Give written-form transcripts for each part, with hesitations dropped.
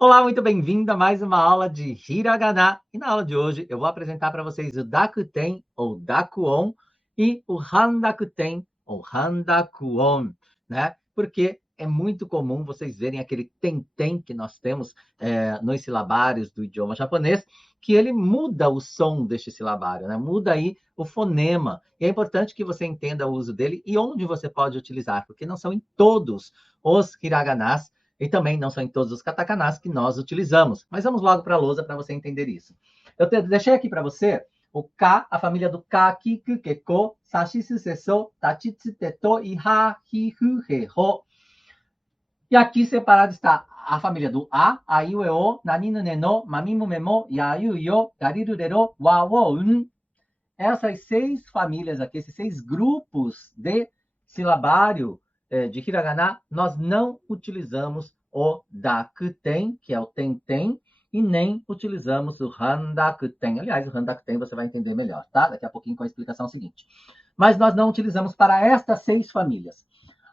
Olá, muito bem-vindo a mais uma aula de Hiragana. E na aula de hoje eu vou apresentar para vocês o Dakuten, ou Dakuon, e o Handakuten, ou Handakuon, né? Porque é muito comum vocês verem aquele tem que nós temos nos silabários do idioma japonês, que ele muda o som deste silabário, né? Muda aí o fonema. E é importante que você entenda o uso dele e onde você pode utilizar, porque não são em todos os hiraganas e também não são em todos os katakanas que nós utilizamos. Mas vamos logo para a lousa para você entender isso. Deixei aqui para você o Ka, a família do Ka, Kiku, Keko, Sashisu, Sesso, Tachitsu, Teto e Ha, Hi, Hu, He, Ho. E aqui separado está a família do A, Aiu, Eo, Naninu, Neno, Mamimu, Memo, Yayu, Yo, Gariru, Rero, Wa, Wo, Un. Essas 6 famílias aqui, esses 6 grupos de silabário de hiragana, nós não utilizamos o dakuten, que é o tem, e nem utilizamos o handakuten. Aliás, o handakuten você vai entender melhor, tá? Daqui a pouquinho com a explicação seguinte. Mas nós não utilizamos para estas 6 famílias.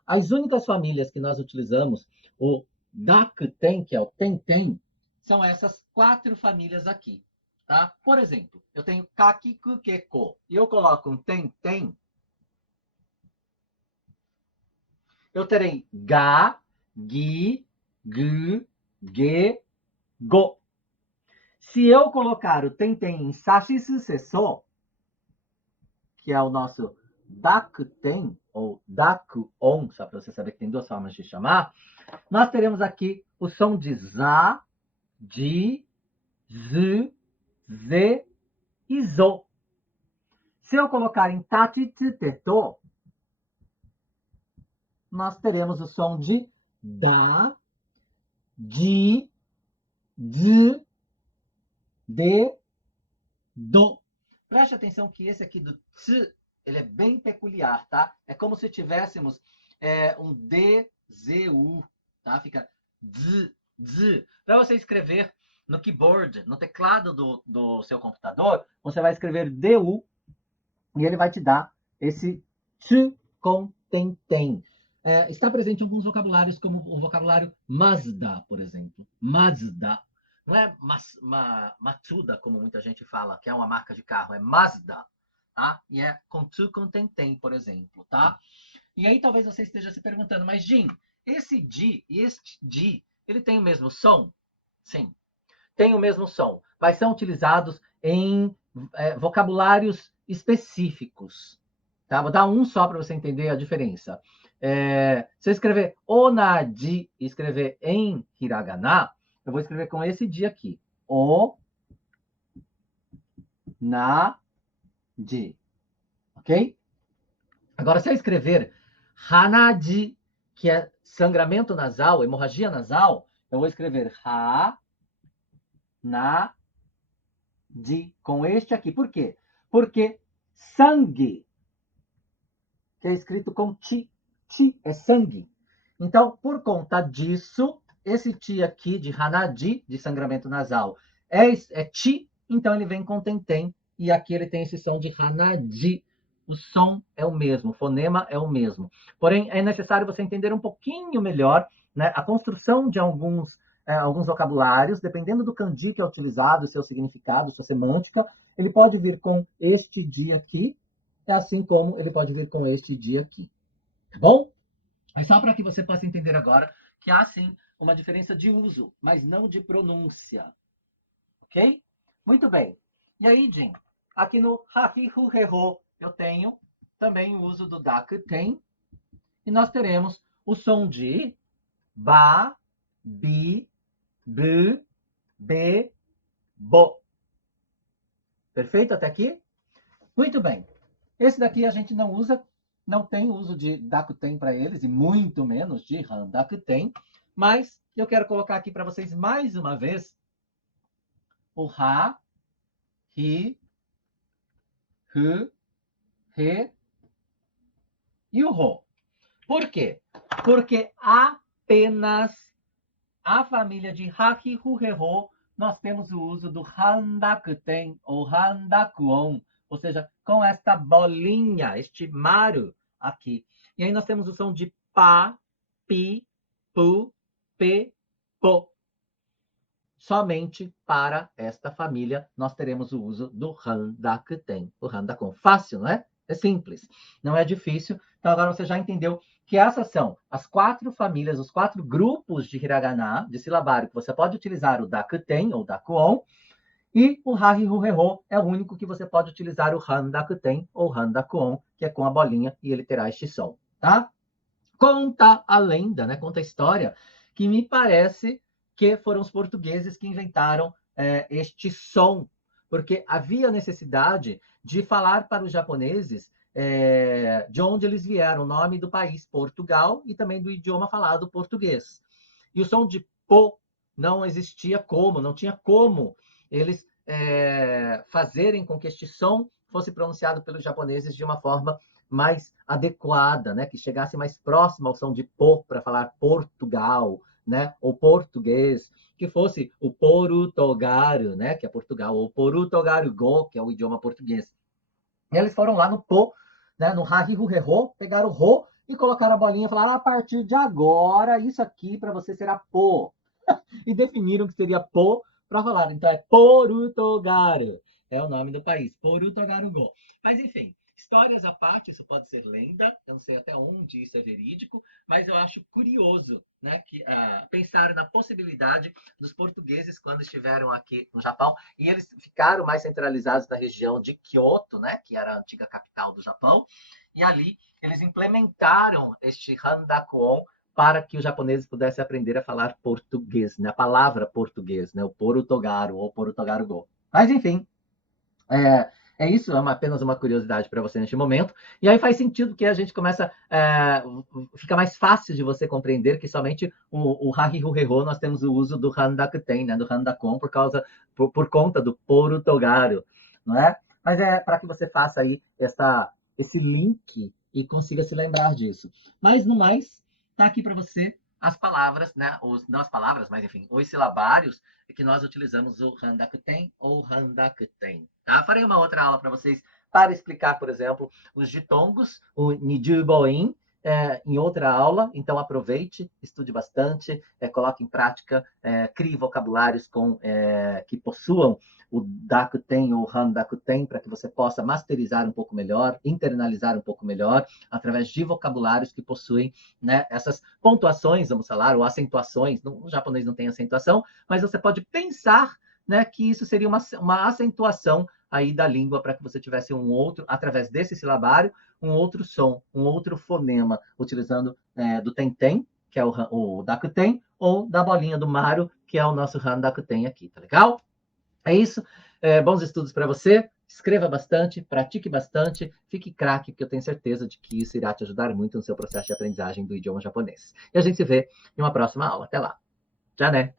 As únicas famílias que nós utilizamos o dakuten, que é o tem, são essas 4 famílias aqui. Tá? Por exemplo, eu tenho kakiku, keko, e eu coloco um tem, eu terei ga, gi, gu, ge, go. Se eu colocar o tem em sashisu, sesso, que é o nosso dakuten, ou dakuon, só para você saber que tem 2 formas de chamar, nós teremos aqui o som de za, ji, zu, ze e zo. Se eu colocar em tachitsu, teto, nós teremos o som de da, de, de, do. Preste atenção que esse aqui do tsu, ele é bem peculiar, tá? É como se tivéssemos um D, Z, U, tá? Fica z. Para você escrever no keyboard, no teclado do seu computador, você vai escrever DU e ele vai te dar esse tsu com tem. Está presente em alguns vocabulários, como o vocabulário Mazda, por exemplo. Mazda. Não é Matsuda, como muita gente fala, que é uma marca de carro, é Mazda. Tá? E é com tsu com tem, por exemplo. Tá? E aí talvez você esteja se perguntando, mas Jim, esse di e este di, ele tem o mesmo som? Sim, tem o mesmo som, mas são utilizados em vocabulários específicos. Tá? Vou dar um só para você entender a diferença. Se eu escrever onadi e escrever em hiragana, eu vou escrever com esse di aqui. O, na, di. Ok? Agora, se eu escrever hanaji, que é sangramento nasal, hemorragia nasal, eu vou escrever ha, na, di, com este aqui. Por quê? Porque sangue, que é escrito com ti, ti é sangue. Então, por conta disso, esse ti aqui de hanadi, de sangramento nasal, é ti, então ele vem com tem, e aqui ele tem esse som de hanadi. O som é o mesmo, o fonema é o mesmo. Porém, é necessário você entender um pouquinho melhor, né, a construção de alguns vocabulários, dependendo do kanji que é utilizado, seu significado, sua semântica, ele pode vir com este dia aqui, assim como ele pode vir com este dia aqui. Tá bom? Mas só para que você possa entender agora que há sim uma diferença de uso, mas não de pronúncia. Ok? Muito bem. E aí, Jim, aqui no Hahi Hu He Ho, eu tenho também o uso do Dakuten. E nós teremos o som de ba, bi, bu, be, bo. Perfeito até aqui? Muito bem. Esse daqui a gente não usa, não tem uso de Dakuten para eles, e muito menos de Handakuten. Mas eu quero colocar aqui para vocês mais uma vez o Ha, Hi, Hu, He e o Ho. Por quê? Porque apenas a família de Ha, Hi, Hu, He, Ho, nós temos o uso do Handakuten ou Handakuon, ou seja, com esta bolinha, este maru aqui. E aí nós temos o som de pá, pi, pu, pe, po. Somente para esta família nós teremos o uso do Handakuten, o Handakon. Fácil, não é? É simples, não é difícil. Então agora você já entendeu que essas são as 4 famílias, os 4 grupos de hiragana, de silabário, que você pode utilizar o Dakuten ou Dakuon, e o Hahiruheho é o único que você pode utilizar o Handakuten ou Handakuon, que é com a bolinha, e ele terá este som, tá? Conta a lenda, né? Conta a história, que me parece que foram os portugueses que inventaram este som, porque havia necessidade de falar para os japoneses de onde eles vieram, o nome do país, Portugal, e também do idioma falado português. E o som de po não existia como, não tinha como eles fazerem com que este som fosse pronunciado pelos japoneses de uma forma mais adequada, né? Que chegasse mais próximo ao som de po para falar Portugal, né? Ou português, que fosse o porutogaro, né? Que é Portugal, ou porutogaro go, que é o idioma português. E eles foram lá no po, né? No ha-hi-hu-he-ho, pegaram o ro e colocaram a bolinha e falaram: a partir de agora, isso aqui para você será po. E definiram que seria po para falar. Então é Porutogaro, é o nome do país, Porutogaro Go. Mas enfim, histórias à parte, isso pode ser lenda, eu não sei até onde isso é verídico, mas eu acho curioso, né, que pensar na possibilidade dos portugueses quando estiveram aqui no Japão, e eles ficaram mais centralizados na região de Kyoto, né, que era a antiga capital do Japão, e ali eles implementaram este Handakuon para que os japoneses pudessem aprender a falar português, né? A palavra português, né? O porutogaro ou porutogaro go. Mas, enfim, é isso, é apenas uma curiosidade para você neste momento. E aí faz sentido que a gente começa, fica mais fácil de você compreender que somente o ha-hi-hu-he-ho nós temos o uso do handakuten, né? Do handakon, por conta do porutogaro, não é? Mas é para que você faça aí esse link e consiga se lembrar disso. Mas, no mais, está aqui para você as palavras, né? Não as palavras, mas enfim, os silabários que nós utilizamos o Handakuten ou Handakuten. Tá? Farei uma outra aula para vocês para explicar, por exemplo, os ditongos, o Nijuboin, em outra aula. Então aproveite, estude bastante, coloque em prática, crie vocabulários que possuam o Dakuten ou Handakuten para que você possa masterizar um pouco melhor, internalizar um pouco melhor, através de vocabulários que possuem, né, essas pontuações, vamos falar, ou acentuações. No japonês não tem acentuação, mas você pode pensar, né, que isso seria uma acentuação aí da língua para que você tivesse um outro, através desse silabário, um outro som, um outro fonema, utilizando do tenten, que é o dakuten, ou da bolinha do Maru, que é o nosso handakuten aqui, tá legal? É isso. Bons estudos para você. Escreva bastante, pratique bastante, fique craque, porque eu tenho certeza de que isso irá te ajudar muito no seu processo de aprendizagem do idioma japonês. E a gente se vê em uma próxima aula. Até lá. Já, né?